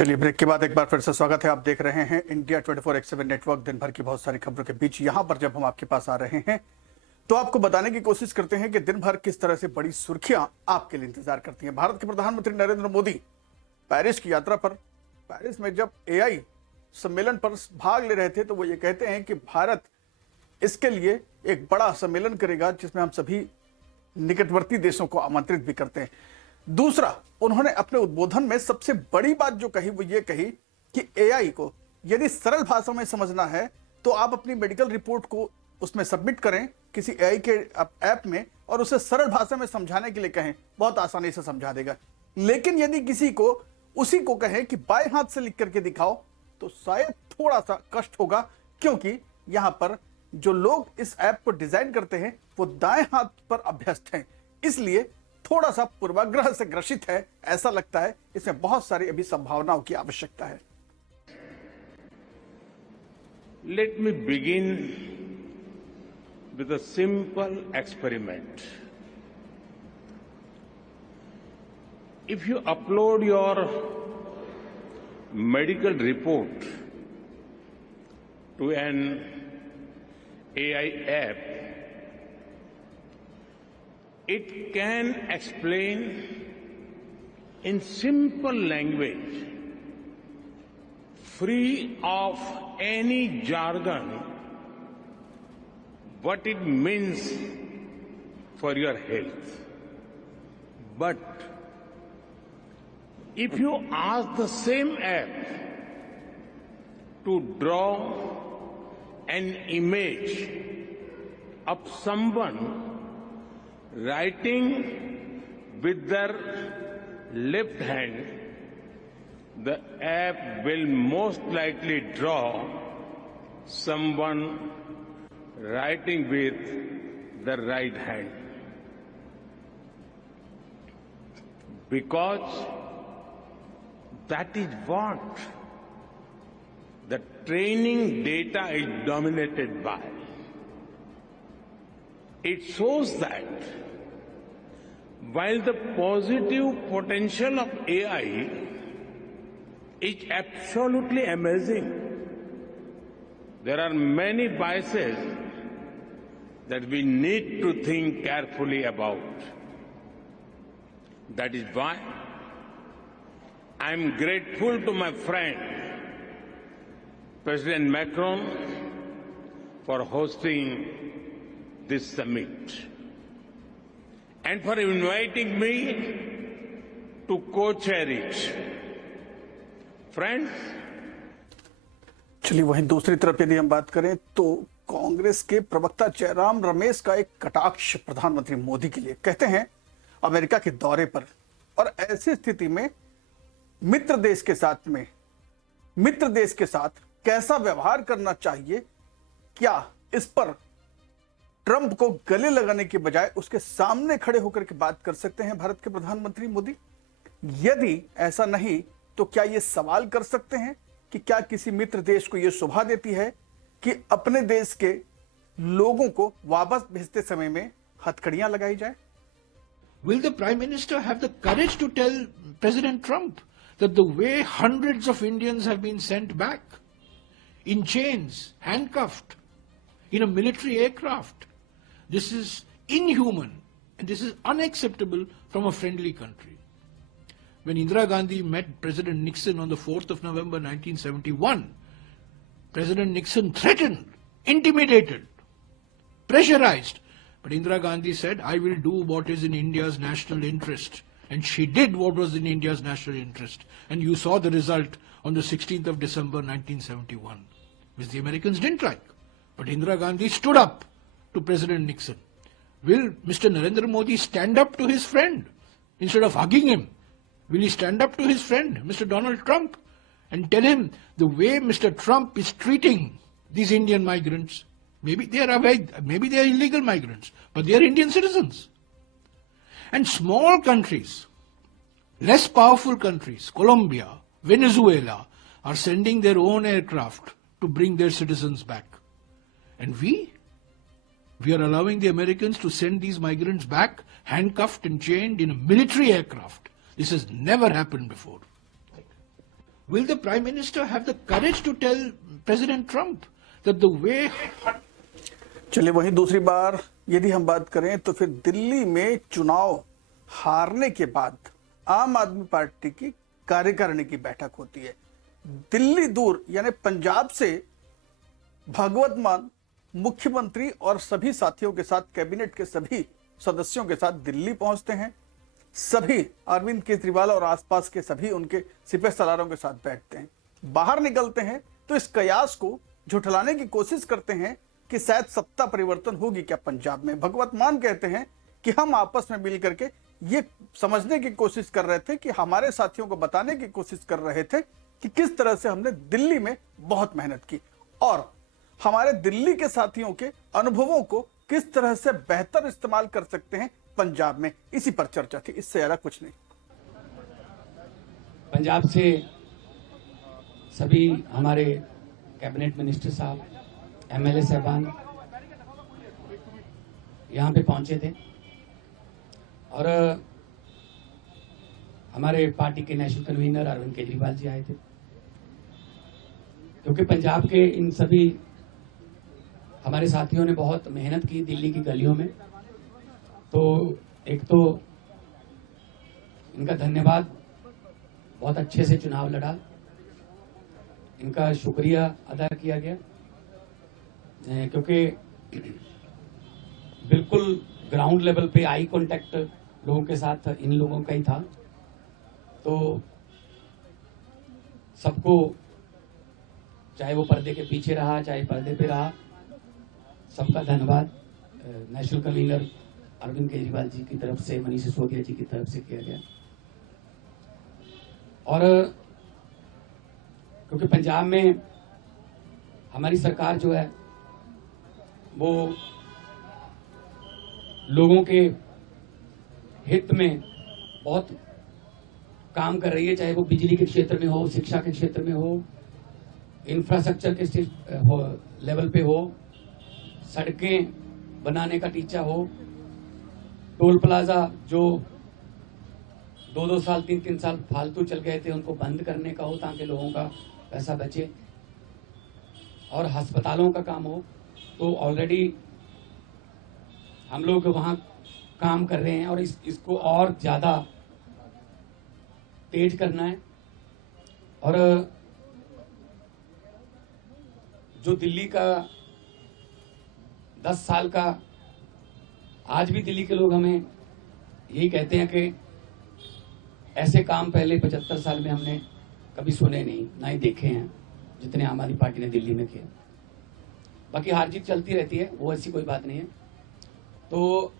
चलिए ब्रेक के बाद एक बार फिर से स्वागत है। आप देख रहे हैं इंडिया 24/7 नेटवर्क। दिन भर की बहुत सारी खबरों के बीच यहां पर जब हम आपके पास आ रहे हैं तो आपको बताने की कोशिश करते हैं कि दिन भर किस तरह से बड़ी सुर्खियां आपके लिए इंतजार करती हैं। भारत के प्रधानमंत्री नरेंद्र मोदी पेरिस की यात्रा पर, पेरिस में जब एआई सम्मेलन पर भाग ले रहे थे तो वो ये कहते हैं कि भारत इसके लिए एक बड़ा सम्मेलन करेगा जिसमें हम सभी निकटवर्ती देशों को आमंत्रित भी करते हैं। दूसरा, उन्होंने अपने उद्बोधन में सबसे बड़ी बात जो कही वो ये कही कि एआई को यदि सरल भाषा में समझना है तो आप अपनी मेडिकल रिपोर्ट को उसमें सबमिट करें किसी एआई के ऐप में और उसे सरल भाषा में समझाने के लिए कहें, बहुत आसानी से समझा देगा। लेकिन यदि किसी को उसी को कहें कि बाएं हाथ से लिख करके दिखाओ तो शायद थोड़ा सा कष्ट होगा, क्योंकि यहां पर जो लोग इस ऐप को डिजाइन करते हैं वो दाएं हाथ पर अभ्यस्त हैं, इसलिए थोड़ा सा पूर्वाग्रह से ग्रसित है। ऐसा लगता है इसमें बहुत सारी अभी संभावनाओं की आवश्यकता है। Let me begin with a simple experiment. If you upload your medical report to an AI app, it can explain in simple language, free of any jargon, what it means for your health. But if you ask the same app to draw an image of someone writing with their left hand, the app will most likely draw someone writing with the right hand. Because that is what the training data is dominated by. It shows that while the positive potential of AI is absolutely amazing, there are many biases that we need to think carefully about. That is why I am grateful to my friend, President Macron, for hosting this summit and for inviting me to co-chair it. Friends, चलिए वहीं दूसरी तरफ यदि हम बात करें तो कांग्रेस के प्रवक्ता जयराम रमेश का एक कटाक्ष प्रधानमंत्री मोदी के लिए, कहते हैं अमेरिका के दौरे पर और ऐसी स्थिति में मित्र देश के साथ कैसा व्यवहार करना चाहिए, क्या इस पर ट्रंप को गले लगाने के बजाय उसके सामने खड़े होकर के बात कर सकते हैं भारत के प्रधानमंत्री मोदी? यदि ऐसा नहीं तो क्या ये सवाल कर सकते हैं कि क्या किसी मित्र देश को यह शोभा देती है कि अपने देश के लोगों को वापस भेजते समय में हथकड़ियां लगाई जाए? Will the Prime Minister have the courage to tell President Trump that the way hundreds of Indians have been sent back in chains, handcuffed, in a military aircraft, this is inhuman and this is unacceptable from a friendly country? When Indira Gandhi met President Nixon on the 4th of November 1971, President Nixon threatened, intimidated, pressurized. But Indira Gandhi said, I will do what is in India's national interest. And she did what was in India's national interest. And you saw the result on the 16th of December 1971, which the Americans didn't like. But Indira Gandhi stood up to President Nixon. Will Mr. Narendra Modi stand up to his friend instead of hugging him? Will he stand up to his friend, Mr. Donald Trump, and tell him the way Mr. Trump is treating these Indian migrants? Maybe they are illegal migrants, but they are Indian citizens. And small countries, less powerful countries, Colombia, Venezuela, are sending their own aircraft to bring their citizens back. And we are allowing the Americans to send these migrants back, handcuffed and chained in a military aircraft. This has never happened before. Will the Prime Minister have the courage to tell President Trump that the way... चलिए, वहीं दूसरी बार यदि हम बात करें तो फिर दिल्ली में चुनाव हारने के बाद आम आदमी पार्टी की कार्यकारिणी की बैठक होती है। दिल्ली दूर यानी पंजाब से भगवत मान मुख्यमंत्री और सभी साथियों के साथ, कैबिनेट के सभी सदस्यों के साथ दिल्ली पहुंचते हैं। सभी अरविंद केजरीवाल और आसपास के सभी उनके सिपह सलारों के साथ बैठते हैं। बाहर निकलते हैं तो इस कयास को झुठलाने की कोशिश करते हैं कि शायद सत्ता परिवर्तन होगी क्या पंजाब में। भगवत मान कहते हैं कि हम आपस में मिल करके ये समझने की कोशिश कर रहे थे, कि हमारे साथियों को बताने की कोशिश कर रहे थे कि किस तरह से हमने दिल्ली में बहुत मेहनत की और हमारे दिल्ली के साथियों के अनुभवों को किस तरह से बेहतर इस्तेमाल कर सकते हैं पंजाब में। इसी पर चर्चा थी, इससे ज्यादा कुछ नहीं। पंजाब से सभी हमारे कैबिनेट मिनिस्टर साहब, एमएलए साहबान यहाँ पे पहुंचे थे और हमारे पार्टी के नेशनल कन्वीनर अरविंद केजरीवाल जी आए थे, क्योंकि पंजाब के इन सभी हमारे साथियों ने बहुत मेहनत की दिल्ली की गलियों में। तो एक तो इनका धन्यवाद, बहुत अच्छे से चुनाव लड़ा, इनका शुक्रिया अदा किया गया, क्योंकि बिल्कुल ग्राउंड लेवल पे आई कांटेक्ट लोगों के साथ इन लोगों का ही था। तो सबको, चाहे वो पर्दे के पीछे रहा चाहे पर्दे पे रहा, सबका धन्यवाद नेशनल कन्वीनर अरविंद केजरीवाल जी की तरफ से, मनीष सिसोदिया जी की तरफ से किया गया। और क्योंकि पंजाब में हमारी सरकार जो है वो लोगों के हित में बहुत काम कर रही है, चाहे वो बिजली के क्षेत्र में हो, शिक्षा के क्षेत्र में हो, इंफ्रास्ट्रक्चर के लेवल पे हो, सड़कें बनाने का टीचा हो, टोल प्लाजा जो 2-2 साल 3-3 साल फालतू चल गए थे उनको बंद करने का हो ताकि लोगों का पैसा बचे, और अस्पतालों का काम हो। तो ऑलरेडी हम लोग वहाँ काम कर रहे हैं और इसको और ज़्यादा तेज करना है। और जो दिल्ली का 10 साल का, आज भी दिल्ली के लोग हमें यही कहते हैं कि ऐसे काम पहले 75 साल में हमने कभी सुने नहीं, ना ही देखे हैं जितने आम आदमी पार्टी ने दिल्ली में किए। बाकी हार जीत चलती रहती है, वो ऐसी कोई बात नहीं है। तो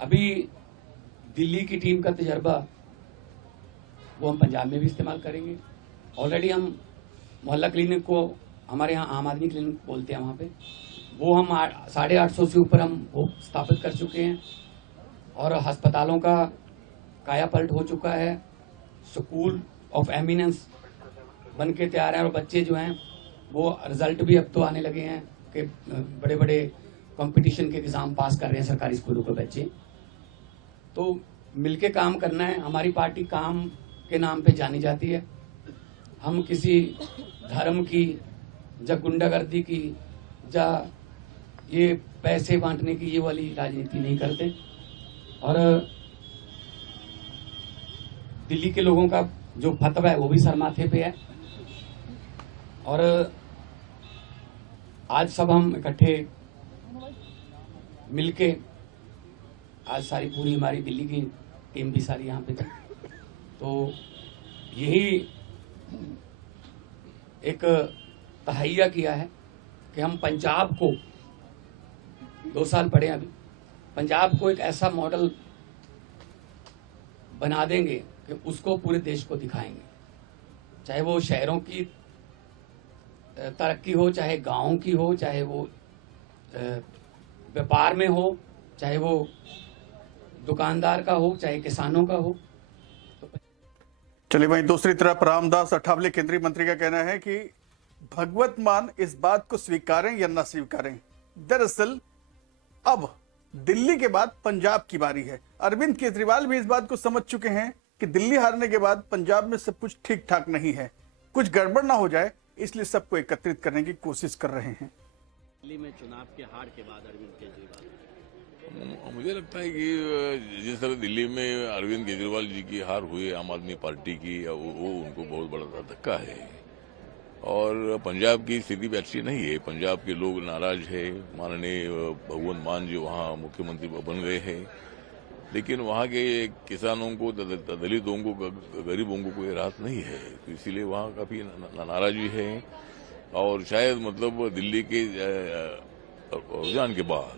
अभी दिल्ली की टीम का तजर्बा वो हम पंजाब में भी इस्तेमाल करेंगे। ऑलरेडी हम मोहल्ला क्लिनिक को, हमारे यहाँ आम आदमी क्लिनिक बोलते हैं वहाँ पे, वो हम 850 से ऊपर हम वो स्थापित कर चुके हैं और अस्पतालों का कायापलट हो चुका है। स्कूल ऑफ एमिनेंस बन के तैयार हैं और बच्चे जो हैं वो रिजल्ट भी अब तो आने लगे हैं कि बड़े बड़े कंपटीशन के एग्ज़ाम पास कर रहे हैं सरकारी स्कूलों के बच्चे। तो मिलके काम करना है। हमारी पार्टी काम के नाम पे जानी जाती है। हम किसी धर्म की या गुंडागर्दी की या ये पैसे बांटने की ये वाली राजनीति नहीं करते। और दिल्ली के लोगों का जो फतवा है वो भी सर माथे पे है। और आज सब हम इकट्ठे मिलके, आज सारी पूरी हमारी दिल्ली की टीम भी सारी यहाँ पे थी, तो यही एक तहैया किया है कि हम पंजाब को, 2 साल पड़े अभी, पंजाब को एक ऐसा मॉडल बना देंगे कि उसको पूरे देश को दिखाएंगे। चाहे वो शहरों की तरक्की हो, चाहे गाँव की हो, चाहे वो व्यापार में हो, चाहे वो दुकानदार का हो, चाहे किसानों का हो। चलिए, वहीं दूसरी तरफ रामदास अठावले केंद्रीय मंत्री का कहना है कि भगवत मान इस बात को स्वीकारें या न स्वीकारें, दरअसल अब दिल्ली के बाद पंजाब की बारी है। अरविंद केजरीवाल भी इस बात को समझ चुके हैं कि दिल्ली हारने के बाद पंजाब में सब कुछ ठीक ठाक नहीं है, कुछ गड़बड़ ना हो जाए, इसलिए सबको एकत्रित करने की कोशिश कर रहे हैं। दिल्ली में चुनाव के हार के बाद अरविंद केजरीवाल, मुझे लगता है कि जिस तरह दिल्ली में अरविंद केजरीवाल जी की हार हुई आम आदमी पार्टी की, वो उनको बहुत बड़ा धक्का है। और पंजाब की स्थिति भी अच्छी नहीं है, पंजाब के लोग नाराज है। माननीय भगवंत मान जी वहाँ मुख्यमंत्री बन गए हैं, लेकिन वहाँ के किसानों को, दलितों को, गरीबों को कोई राहत नहीं है, तो इसीलिए वहाँ काफी नाराजगी है। और शायद मतलब दिल्ली के अभियान के बाद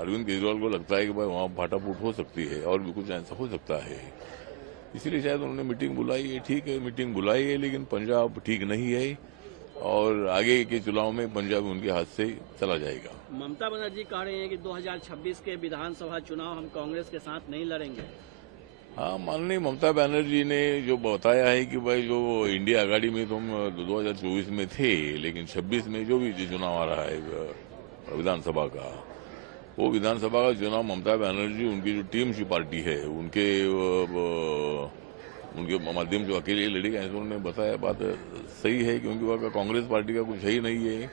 अरविंद केजरीवाल को लगता है कि भाई वहाँ फाटाफूट हो सकती है और भी कुछ ऐसा हो सकता है, इसीलिए शायद उन्होंने मीटिंग बुलाई है। ठीक है, मीटिंग बुलाई है, लेकिन पंजाब ठीक नहीं है और आगे के चुनाव में पंजाब उनके हाथ से चला जाएगा। ममता बनर्जी कह रहे हैं कि 2026 के विधानसभा चुनाव हम कांग्रेस के साथ नहीं लड़ेंगे। हाँ, माननीय ममता बनर्जी ने जो बताया है कि भाई जो इंडिया आघाड़ी में तो हम 2024 में थे, लेकिन 26 में जो भी चुनाव आ रहा है विधानसभा का, वो विधानसभा का चुनाव ममता बनर्जी उनकी जो टीम की पार्टी है उनके माध्यम से अकेले लड़ेगा, ऐसा उन्होंने बताया। बात सही है, क्योंकि वहाँ का कांग्रेस पार्टी का कुछ है ही नहीं है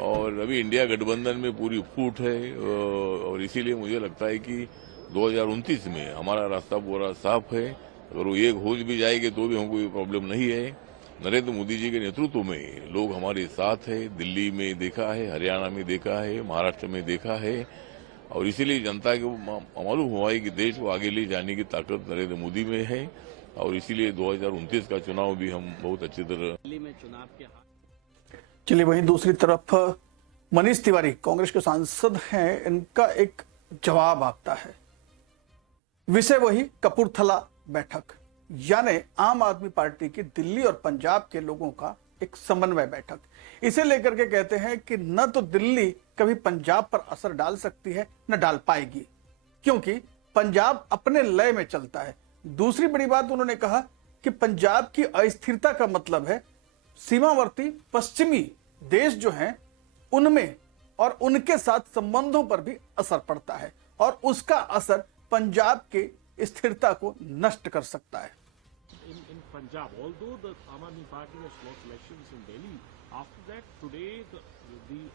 और अभी इंडिया गठबंधन में पूरी फूट है। और इसीलिए मुझे लगता है कि 2029 में हमारा रास्ता पूरा साफ है। अगर वो एक हो भी जाएगी तो भी हमको कोई प्रॉब्लम नहीं है। नरेंद्र मोदी जी के नेतृत्व में लोग हमारे साथ है, दिल्ली में देखा है, हरियाणा में देखा है, महाराष्ट्र में देखा है, और इसीलिए जनता को मालूम हुआ है कि देश को आगे ले जाने की ताकत नरेंद्र मोदी में है, और इसीलिए 2029 का चुनाव भी हम बहुत अच्छी तरह। दिल्ली में चुनाव के हार। चलिए, वहीं दूसरी तरफ मनीष तिवारी कांग्रेस के सांसद हैं, इनका एक जवाब आता है। विषय वही कपूरथला बैठक, यानी आम आदमी पार्टी की दिल्ली और पंजाब के लोगों का एक समन्वय बैठक। इसे लेकर के कहते हैं कि न तो दिल्ली कभी पंजाब पर असर डाल सकती है, न डाल पाएगी, क्योंकि पंजाब अपने लय में चलता है। दूसरी बड़ी बात उन्होंने कहा कि पंजाब की अस्थिरता का मतलब है सीमावर्ती पश्चिमी देश जो हैं उनमें और उनके साथ संबंधों पर भी असर पड़ता है, और उसका असर पंजाब के स्थिरता को नष्ट कर सकता है। In Punjab, although the Aam Aadmi Party has lost elections in Delhi, after that today the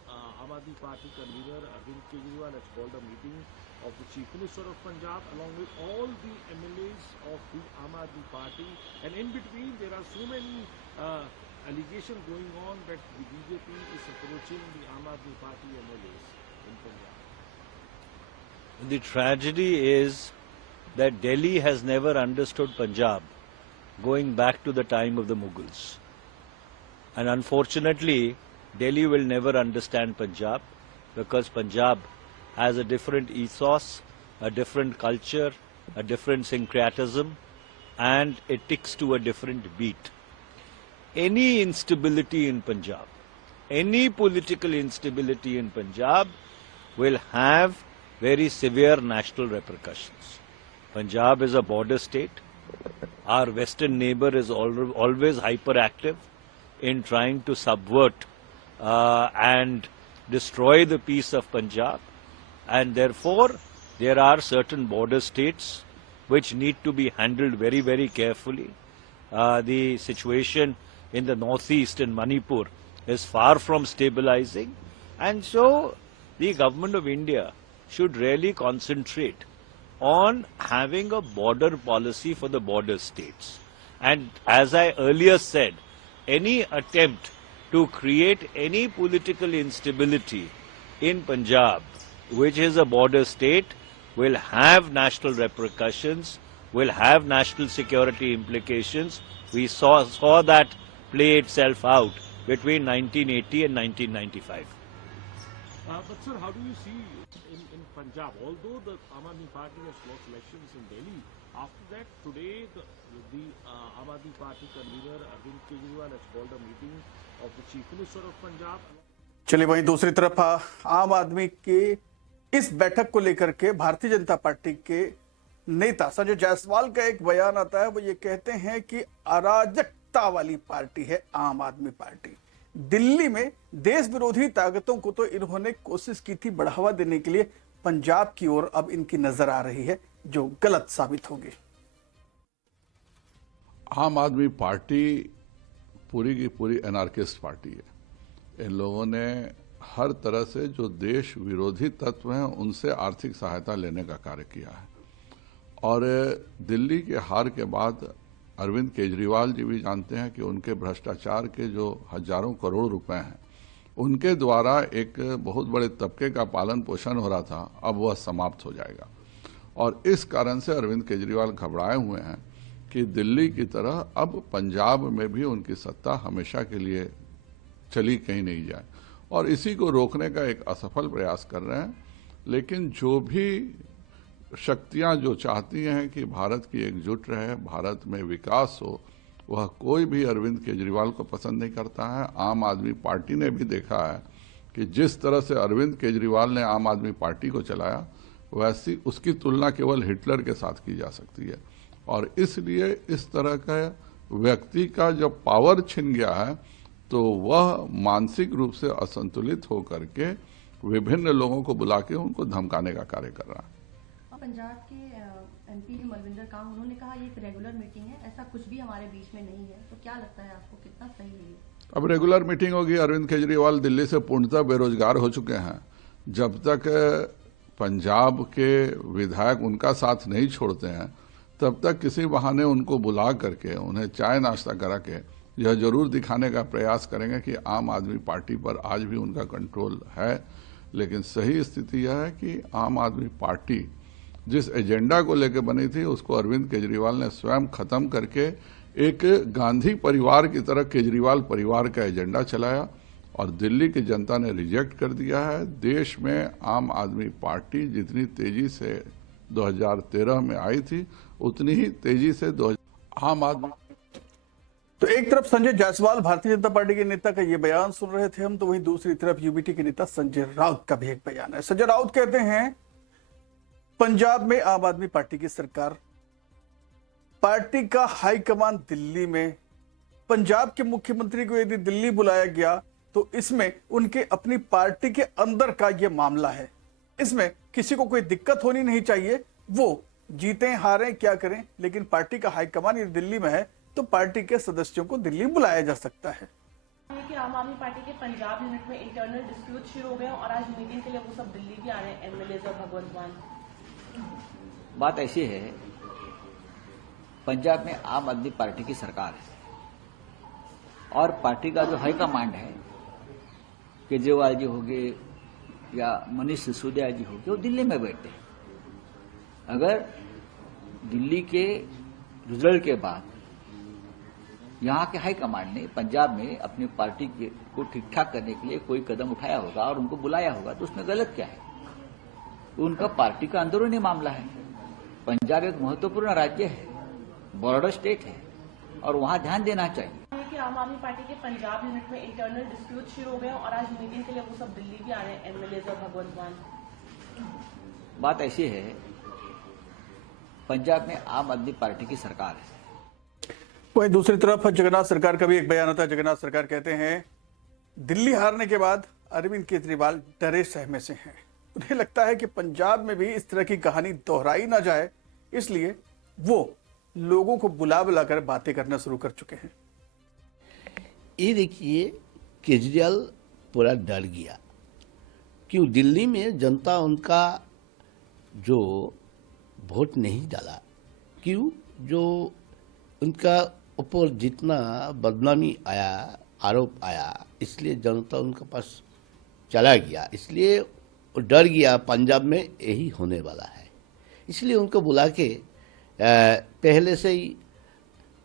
Aam Aadmi Party convener Arvind Kejriwal has called a meeting of the Chief Minister of Punjab along with all the MLAs of the Aam Aadmi Party, and in between there are so many allegations going on that the BJP is approaching the Aam Aadmi Party MLAs in Punjab. The tragedy is that Delhi has never understood Punjab going back to the time of the Mughals. And unfortunately, Delhi will never understand Punjab because Punjab has a different ethos, a different culture, a different syncretism, and it ticks to a different beat. Any instability in Punjab, any political instability in Punjab will have very severe national repercussions. Punjab is a border state. Our western neighbor is always hyperactive in trying to subvert and destroy the peace of Punjab, and therefore there are certain border states which need to be handled very, very carefully. The situation in the northeast in Manipur is far from stabilizing, and so the government of India should really concentrate on having a border policy for the border states. And as I earlier said, any attempt to create any political instability in Punjab, which is a border state, will have national repercussions, will have national security implications. We saw that play itself out between 1980 and 1995. But sir, how do you see in Punjab, although the Aam Aadmi Party has lost elections in Delhi, after that today the Aam Aadmi Party convener Arvind Kejriwal has called a meeting of the Chief Minister of Punjab. चलिए, वहीं दूसरी तरफ आम आदमी की इस बैठक को लेकर के भारतीय जनता पार्टी के नेता संजय जायसवाल का एक बयान आता है। वो ये कहते हैं कि अराजकता वाली पार्टी है आम आदमी पार्टी। दिल्ली में देश विरोधी ताकतों को तो इन्होंने कोशिश की थी बढ़ावा देने के लिए, पंजाब की ओर अब इनकी नजर आ रही है, जो गलत साबित होगी। आम आदमी पार्टी पूरी की पूरी एनार्किस्ट पार्टी है। इन लोगों ने हर तरह से जो देश विरोधी तत्व हैं उनसे आर्थिक सहायता लेने का कार्य किया है। और दिल्ली के हार के बाद अरविंद केजरीवाल जी भी जानते हैं कि उनके भ्रष्टाचार के जो हजारों करोड़ रुपए हैं उनके द्वारा एक बहुत बड़े तबके का पालन पोषण हो रहा था, अब वह समाप्त हो जाएगा। और इस कारण से अरविंद केजरीवाल घबराए हुए हैं कि दिल्ली की तरह अब पंजाब में भी उनकी सत्ता हमेशा के लिए चली कहीं नहीं जाए, और इसी को रोकने का एक असफल प्रयास कर रहे हैं। लेकिन जो भी शक्तियां जो चाहती हैं कि भारत की एकजुट रहे, भारत में विकास हो, वह कोई भी अरविंद केजरीवाल को पसंद नहीं करता है। आम आदमी पार्टी ने भी देखा है कि जिस तरह से अरविंद केजरीवाल ने आम आदमी पार्टी को चलाया, वैसी उसकी तुलना केवल हिटलर के साथ की जा सकती है। और इसलिए इस तरह का व्यक्ति का जब पावर छिन गया है तो वह मानसिक रूप से असंतुलित होकर के विभिन्न लोगों को बुला के उनको धमकाने का कार्य कर रहा है। पंजाब के एमपी मलविंदर काम, उन्होंने कहा ये एक रेगुलर मीटिंग है, ऐसा कुछ भी हमारे बीच में नहीं है। तो क्या लगता है आपको, कितना सही है? अब रेगुलर मीटिंग होगी। अरविंद केजरीवाल दिल्ली से पूर्णतः बेरोजगार हो चुके हैं। जब तक पंजाब के विधायक उनका साथ नहीं छोड़ते हैं तब तक किसी बहाने उनको बुला करके उन्हें चाय नाश्ता करा के यह जरूर दिखाने का प्रयास करेंगे कि आम आदमी पार्टी पर आज भी उनका कंट्रोल है। लेकिन सही स्थिति यह है कि आम आदमी पार्टी जिस एजेंडा को लेकर बनी थी उसको अरविंद केजरीवाल ने स्वयं खत्म करके एक गांधी परिवार की तरह केजरीवाल परिवार का एजेंडा चलाया, और दिल्ली की जनता ने रिजेक्ट कर दिया है। देश में आम आदमी पार्टी जितनी तेजी से 2013 में आई थी उतनी ही तेजी से आम आदमी। तो एक तरफ संजय जायसवाल भारतीय जनता पार्टी के नेता का ये बयान सुन रहे थे हम, तो वहीं दूसरी तरफ यूबीटी के नेता संजय राउत का भी एक बयान है। संजय राउत कहते हैं पंजाब में आम आदमी पार्टी की सरकार, पार्टी का हाईकमान दिल्ली में, पंजाब के मुख्यमंत्री को यदि दिल्ली बुलाया गया तो इसमें उनके अपनी पार्टी के अंदर का यह मामला है। इसमें किसी को कोई दिक्कत होनी नहीं चाहिए, वो जीते हारें क्या करें, लेकिन पार्टी का हाईकमान यदि दिल्ली में है तो पार्टी के सदस्यों को दिल्ली बुलाया जा सकता है। कि आम आदमी पार्टी के पंजाब यूनिट में इंटरनल डिस्प्यूट शुरू हो गए और आज मीटिंग के लिए वो सब दिल्ली भी आ रहे हैं, एमएलए और भगवंत मान। बात ऐसी है, पंजाब में आम आदमी पार्टी की सरकार है और पार्टी का जो हाईकमांड है, केजरीवाल जी हो गए या मनीष सिसोदिया जी हो गए, वो दिल्ली में बैठते हैं। अगर दिल्ली के रिजल्ट के बाद यहाँ के हाईकमांड ने पंजाब में अपनी पार्टी को ठीक ठाक करने के लिए कोई कदम उठाया होगा और उनको बुलाया होगा, तो उसमें गलत क्या है? उनका पार्टी का अंदरूनी मामला है। पंजाब एक महत्वपूर्ण राज्य है, बॉर्डर स्टेट है, और वहां ध्यान देना चाहिए। कि आम आदमी पार्टी के पंजाब यूनिट में इंटरनल डिस्प्यूट शुरू हो गए और आज मीटिंग के लिए वो सब दिल्ली भी आ रहे हैं, एमएलए और भगवंत मान। बात ऐसी है, पंजाब में आम आदमी पार्टी की सरकार है। वहीं दूसरी तरफ जगन्नाथ सरकार का भी एक बयान आता है। जगन्नाथ सरकार कहते हैं दिल्ली हारने के बाद अरविंद केजरीवाल डरे सहमे से हैं। उन्हें लगता है कि पंजाब में भी इस तरह की कहानी दोहराई ना जाए, इसलिए वो लोगों को बुला बुलाकर बातें करना शुरू कर चुके हैं। ये देखिए, केजरीवाल पूरा डर गया। क्यों? दिल्ली में जनता उनका जो वोट नहीं डाला, क्यों? जो उनका ऊपर जितना बदनामी आया, आरोप आया, इसलिए जनता उनके पास चला गया। इसलिए वो डर गया पंजाब में यही होने वाला है, इसलिए उनको बुला के पहले से ही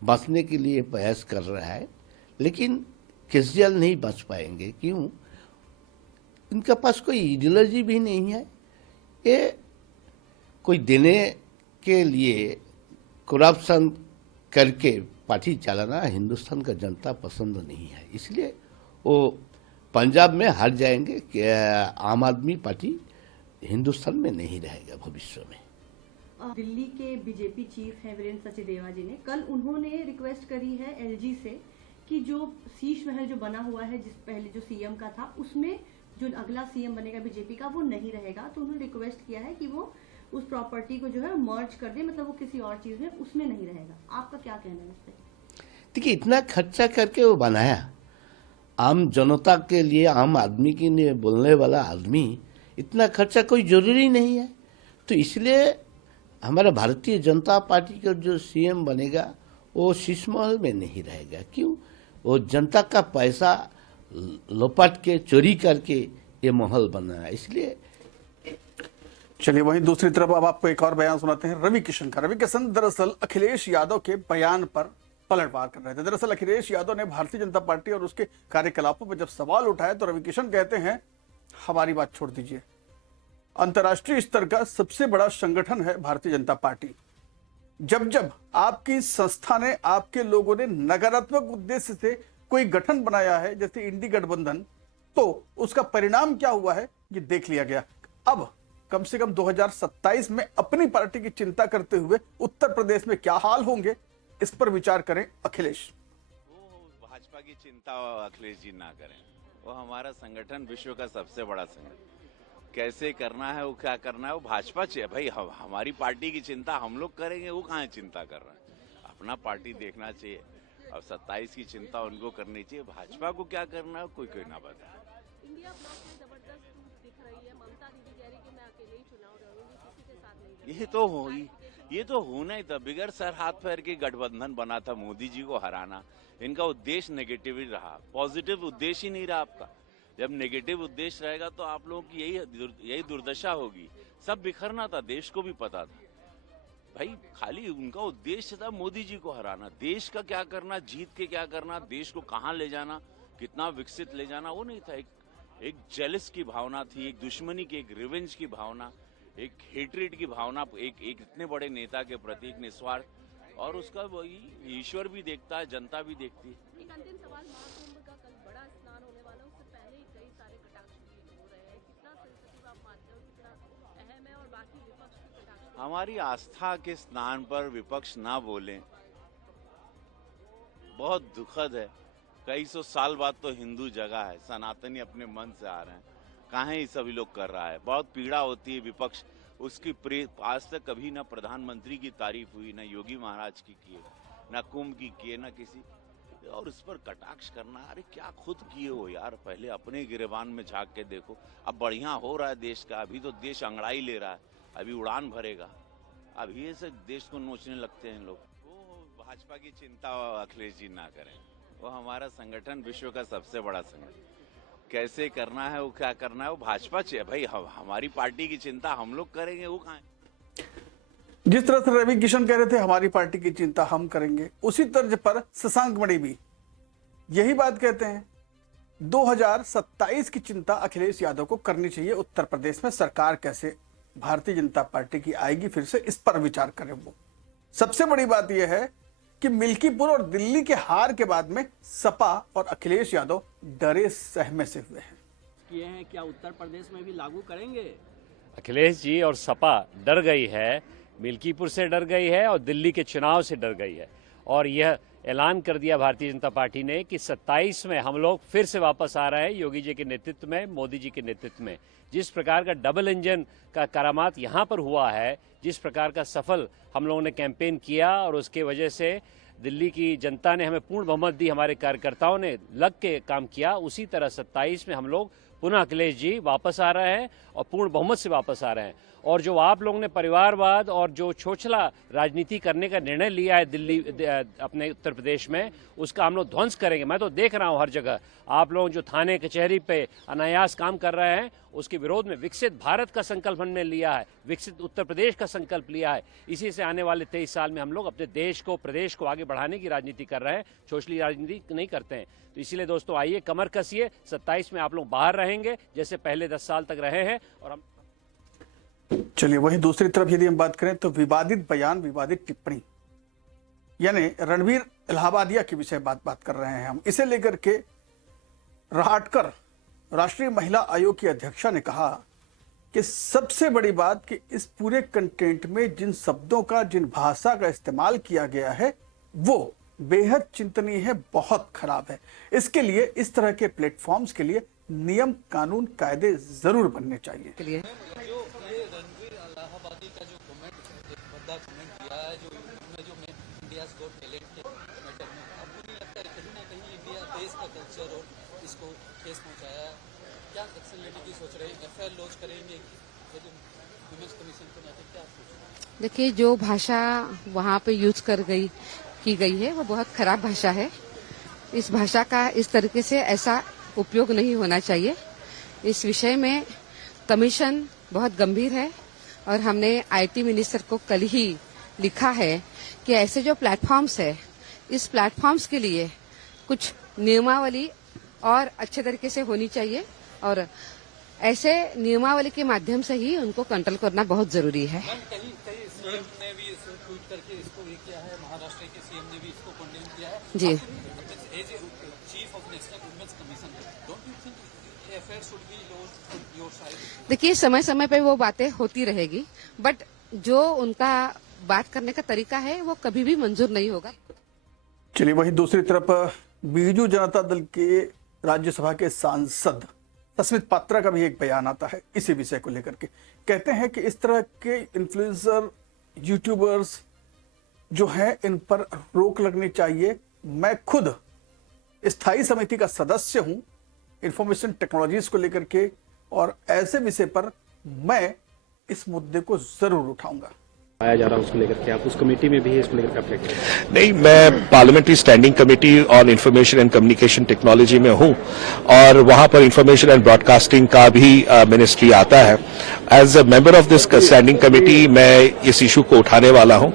बचने के लिए प्रयास कर रहा है। लेकिन केजरीवाल नहीं बच पाएंगे। क्यों? इनके पास कोई आइडियोलॉजी भी नहीं है। ये कोई देने के लिए करप्शन करके पार्टी चलाना हिंदुस्तान का जनता पसंद नहीं है, इसलिए वो पंजाब में हार जाएंगे। आम आदमी पार्टी हिंदुस्तान में नहीं रहेगा भविष्य में। दिल्ली के बीजेपी चीफ हैं वीरेंद्र सचदेवा जी ने कल उन्होंने रिक्वेस्ट करी है एलजी से कि जो शीश महल जो बना हुआ है, जिस पहले जो सीएम का था, उसमें जो अगला सीएम बनेगा बीजेपी का वो नहीं रहेगा। तो उन्होंने रिक्वेस्ट किया है कि वो उस प्रॉपर्टी को जो है मर्ज कर दे, मतलब वो किसी और चीज में उसमें नहीं रहेगा। आपका क्या कहना है इस पे? देखिए इतना खर्चा करके वो बनाया, आम जनता के लिए, आम आदमी के लिए बोलने वाला आदमी, इतना खर्चा कोई जरूरी नहीं है। तो इसलिए हमारा भारतीय जनता पार्टी का जो सीएम बनेगा वो शीश महल में नहीं रहेगा। क्यों? वो जनता का पैसा लौट के चोरी करके ये महल बना है, इसलिए। चलिए वहीं दूसरी तरफ अब आपको एक और बयान सुनाते हैं रवि किशन का। रवि किशन दरअसल अखिलेश यादव के बयान पर पलटवार कर रहे थे। दरअसल अखिलेश यादव ने भारतीय जनता पार्टी और उसके कार्यकलापों पर जब सवाल उठाए तो रवि किशन कहते हैं हमारी बात छोड़ दीजिए, अंतर्राष्ट्रीय स्तर का सबसे बड़ा संगठन है भारतीय जनता पार्टी। जब जब आपकी संस्था ने, आपके लोगों ने नकारात्मक उद्देश्य से कोई गठन बनाया है जैसे इंडी गठबंधन, तो उसका परिणाम क्या हुआ है ये देख लिया गया। अब कम से कम 2027 में अपनी पार्टी की चिंता करते हुए उत्तर प्रदेश में क्या हाल होंगे, इस पर विचार करें अखिलेश। वो भाजपा की चिंता अखिलेश जी ना करें, वो हमारा संगठन विश्व का सबसे बड़ा संगठन, कैसे करना है, वो क्या करना है, वो भाजपा चाहिए भाई। हमारी पार्टी की चिंता हम लोग करेंगे, वो कहाँ चिंता कर रहा है, अपना पार्टी देखना चाहिए। अब 27 की चिंता उनको करनी चाहिए, भाजपा को क्या करना है कोई ना बताए। इंडिया ब्लॉक में जबरदस्त टूट दिख रही है, ममता दीदी कह रही कि मैं अकेले ही चुनाव लड़ूंगी, किसी के साथ नहीं। ये तो होना ही था, बिगड़ सर हाथ पैर के गठबंधन बना था मोदी जी को हराना। इनका उद्देश्य नेगेटिव ही रहा, पॉजिटिव उद्देश्य ही नहीं रहा आपका। जब नेगेटिव उद्देश्य रहेगा तो आप लोगों की यही दुर्दशा होगी। सब बिखरना था, देश को भी पता था भाई, खाली उनका उद्देश्य था मोदी जी को हराना। देश का क्या करना, जीत के क्या करना, देश को कहां ले जाना, कितना विकसित ले जाना, वो नहीं था। एक जेलस की भावना थी, एक दुश्मनी की, एक रिवेंज की भावना, एक हेट्रेड की भावना, एक इतने बड़े नेता के प्रति एक निस्वार्थ, और उसका वही ईश्वर भी देखता है, जनता भी देखती है। एक अंतिम सवाल, महाकुंभ का कल बड़ा स्नान होने वाला है, उससे पहले ही कई सारे कटाक्ष हो रहे हैं, कितना सेंसिटिव आप मानते हो, कितना अहम है, और बाकी विपक्ष की कटाक्ष? हमारी आस्था के स्नान पर विपक्ष ना बोले बहुत दुखद है। कई सौ साल बाद तो हिंदू जगह है, सनातनी अपने मन से आ रहे हैं, काहे ये सभी लोग कर रहा है, बहुत पीड़ा होती है। विपक्ष उसकी आज तक कभी ना प्रधानमंत्री की तारीफ हुई, ना योगी महाराज की किए, ना कुंभ की किए, ना किसी, और उस पर कटाक्ष करना, अरे क्या खुद किए हो यार, पहले अपने गिरेबान में झांक के देखो। अब बढ़िया हो रहा है देश का, अभी तो देश अंगड़ाई ले रहा है, अभी उड़ान भरेगा, अभी ये से देश को नोचने लगते हैं लोग। वो भाजपा की चिंता अखिलेश जी ना करें, वो हमारा संगठन विश्व का सबसे बड़ा संगठन, कैसे करना है, वो क्या करना है, वो भाजपा चाहिए भाई। हमारी पार्टी की चिंता हम लोग करेंगे, वो कहाँ है। जिस तरह से रवि किशन कह रहे थे हमारी पार्टी की चिंता हम करेंगे, उसी तर्ज पर शशांक मणि भी यही बात कहते हैं। 2027 की चिंता अखिलेश यादव को करनी चाहिए, उत्तर प्रदेश में सरकार कैसे भारतीय जनता पार्टी की आएगी फिर से, इस पर विचार करें। वो सबसे बड़ी बात यह है कि मिल्कीपुर और दिल्ली के हार के बाद में सपा और अखिलेश यादव डरे सहमे से हुए हैं। किए हैं, क्या उत्तर प्रदेश में भी लागू करेंगे? अखिलेश जी और सपा डर गई है, मिल्कीपुर से डर गई है और दिल्ली के चुनाव से डर गई है, और यह ऐलान कर दिया भारतीय जनता पार्टी ने कि 27 में हम लोग फिर से वापस आ रहे हैं योगी जी के नेतृत्व में, मोदी जी के नेतृत्व में। जिस प्रकार का डबल इंजन का करामात यहाँ पर हुआ है, जिस प्रकार का सफल हम लोगों ने कैंपेन किया और उसके वजह से दिल्ली की जनता ने हमें पूर्ण बहुमत दी, हमारे कार्यकर्ताओं ने लग के काम किया, उसी तरह 27 में हम लोग पुनः अखिलेश जी वापस आ रहे हैं और पूर्ण बहुमत से वापस आ रहे हैं। और जो आप लोगों ने परिवारवाद और जो छोछला राजनीति करने का निर्णय लिया है दिल्ली अपने उत्तर प्रदेश में, उसका हम लोग ध्वंस करेंगे। मैं तो देख रहा हूं हर जगह आप लोग जो थाने कचहरी पे अनायास काम कर रहे हैं, उसके विरोध में विकसित भारत का संकल्प हमने लिया है, विकसित उत्तर प्रदेश का संकल्प लिया है। इसी से आने वाले 23 साल में हम लोग अपने देश को, प्रदेश को आगे बढ़ाने की राजनीति कर रहे हैं, छोछली राजनीति नहीं करते हैं। तो इसीलिए दोस्तों आइए कमर कसिए, 27 में आप लोग बाहर रहेंगे जैसे पहले 10 साल तक रहे हैं। और हम चलिए वहीं दूसरी तरफ यदि हम बात करें तो विवादित बयान, विवादित टिप्पणी, यानी रणवीर इलाहाबादिया के विषय बात कर रहे हैं हम। इसे लेकर के राहटकर राष्ट्रीय महिला आयोग की अध्यक्षा ने कहा कि सबसे बड़ी बात कि इस पूरे कंटेंट में जिन शब्दों का, जिन भाषा का इस्तेमाल किया गया है वो बेहद चिंतनीय है, बहुत खराब है। इसके लिए इस तरह के प्लेटफॉर्म्स के लिए नियम, कानून, कायदे जरूर बनने चाहिए। कमेंट किया है, जो उन्होंने जो इंडियाज गॉट टैलेंट के मैटर में, अब पूरी कहीं ना कहीं इंडिया देश का कल्चर और इसको ठेस पहुंचाया, क्या एक्शन लेने की सोच रहे हैं? एफआईआर लॉन्च करेंगे वुमेन्स कमीशन को लेकर, क्या सोच रहे हैं? देखिए, जो भाषा वहाँ पे यूज की गई है वो बहुत खराब भाषा है। इस भाषा का इस तरीके से ऐसा उपयोग नहीं होना चाहिए। इस विषय में कमीशन बहुत गंभीर है और हमने आईटी मिनिस्टर को कल ही लिखा है कि ऐसे जो प्लेटफॉर्म्स है, इस प्लेटफॉर्म्स के लिए कुछ नियमावली और अच्छे तरीके से होनी चाहिए और ऐसे नियमावली के माध्यम से ही उनको कंट्रोल करना बहुत जरूरी है। कहीं सीएम ने भी इसको ट्वीट करके इसको ये किया है, महाराष्ट्र के सीएम ने भी इसको कंडेम किया है। जी, as a chief of national women's commission, don't you think FIR should be launched on your side? देखिए, समय समय पे वो बातें होती रहेगी, बट जो उनका बात करने का तरीका है वो कभी भी मंजूर नहीं होगा। चलिए, वहीं दूसरी तरफ बीजू जनता दल के राज्यसभा के सांसद सस्मित पात्रा का भी एक बयान आता है इसी विषय को लेकर के। कहते हैं कि इस तरह के इन्फ्लुएंसर यूट्यूबर्स जो हैं, इन पर रोक लगनी चाहिए। मैं खुद स्थायी समिति का सदस्य हूं इंफॉर्मेशन टेक्नोलॉजीज को लेकर के, और ऐसे विषय पर मैं इस मुद्दे को जरूर उठाऊंगा। आया जा रहा है उसको लेकर के, आप उस कमेटी में भी है, इसको लेकर क्या कहेंगे? नहीं, मैं parliamentary standing committee on information and communication technology में हूं और वहां पर इंफॉर्मेशन एंड ब्रॉडकास्टिंग का भी मिनिस्ट्री आता है। As a member of this standing committee मैं इस इशू को उठाने वाला हूं।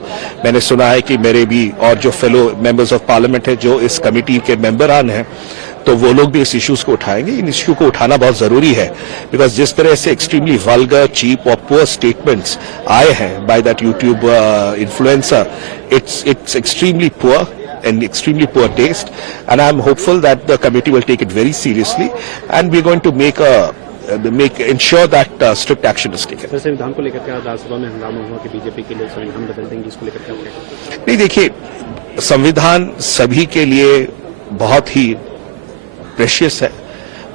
मैंने सुना है कि मेरे भी और जो फेलो मेंबर्स ऑफ पार्लियामेंट है जो इस कमेटी के मेंबरान हैं, तो वो लोग भी इस इश्यूज को उठाएंगे। इन इश्यू को उठाना बहुत जरूरी है, बिकॉज जिस तरह से एक्सट्रीमली वल्गर, चीप और पुअर स्टेटमेंट्स आए हैं by that YouTube influencer, it's extremely poor and extremely poor taste, and I am hopeful that the committee will take it very seriously and we are going to ensure that strict action is taken. Sir, संविधान को लेकर क्या राज्यसभा में हंगामा हुआ कि BJP के लिए संविधान बदल देंगे, इसको लेकर क्या कहेंगे? नहीं, देखिए, संविधान सभी के लिए बहुत ही प्रेशियस है,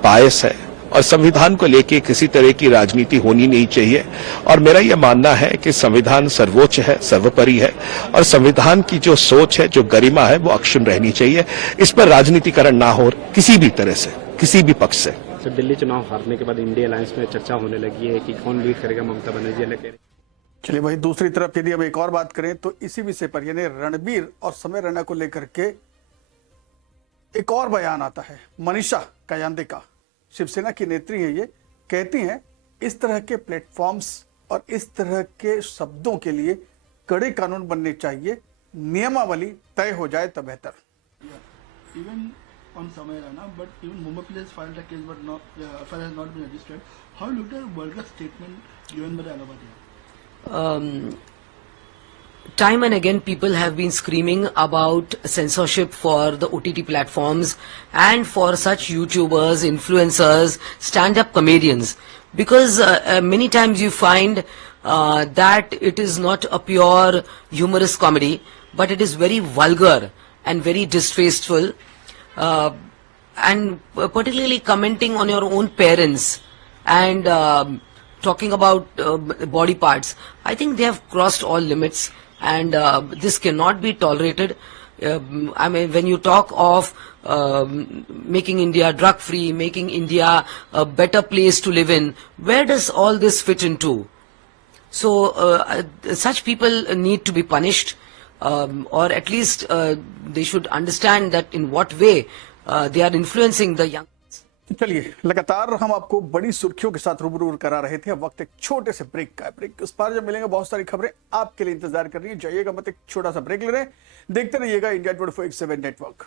पायस है, और संविधान को लेके किसी तरह की राजनीति होनी नहीं चाहिए। और मेरा यह मानना है कि संविधान सर्वोच्च है, सर्वोपरि है, और संविधान की जो सोच है, जो गरिमा है, वो अक्षुण्ण रहनी चाहिए। इस पर राजनीतिकरण ना हो किसी भी तरह से, किसी भी पक्ष से। सर, दिल्ली चुनाव हारने के बाद इंडिया अलायंस में चर्चा होने लगी है कि कौन लीड करेगा, ममता बनर्जी अलग करें। चलिए, वही दूसरी तरफ यदि हम एक और बात करें तो इसी विषय पर यानी रणबीर और समय रैना को लेकर के एक और बयान आता है। मनीषा कायंदे का, शिवसेना की नेत्री है, ये कहती हैं इस तरह के प्लेटफॉर्म्स और इस तरह के शब्दों के लिए कड़े कानून बनने चाहिए, नियमावली तय हो जाए तो बेहतर। Even on Samay Rana, but even Mumbai Police filed a case, but FIR has not been registered. How you looked at a vulgar statement given by the Allahabadi? Time and again people have been screaming about censorship for the OTT platforms and for such YouTubers, influencers, stand-up comedians, because many times you find that it is not a pure humorous comedy, but it is very vulgar and very distasteful, and particularly commenting on your own parents and talking about body parts. I think they have crossed all limits, and this cannot be tolerated. I mean, when you talk of making India drug free, making India a better place to live in, where does all this fit into? So such people need to be punished, or at least they should understand that in what way they are influencing the young. चलिए, लगातार हम आपको बड़ी सुर्खियों के साथ रूबरू करा रहे थे। अब वक्त एक छोटे से ब्रेक का है। ब्रेक उस पार जब मिलेंगे बहुत सारी खबरें आपके लिए इंतजार कर रही है। जाइएगा मत, एक छोटा सा ब्रेक ले रहे हैं। देखते रहिएगा इंडिया 24/7 नेटवर्क।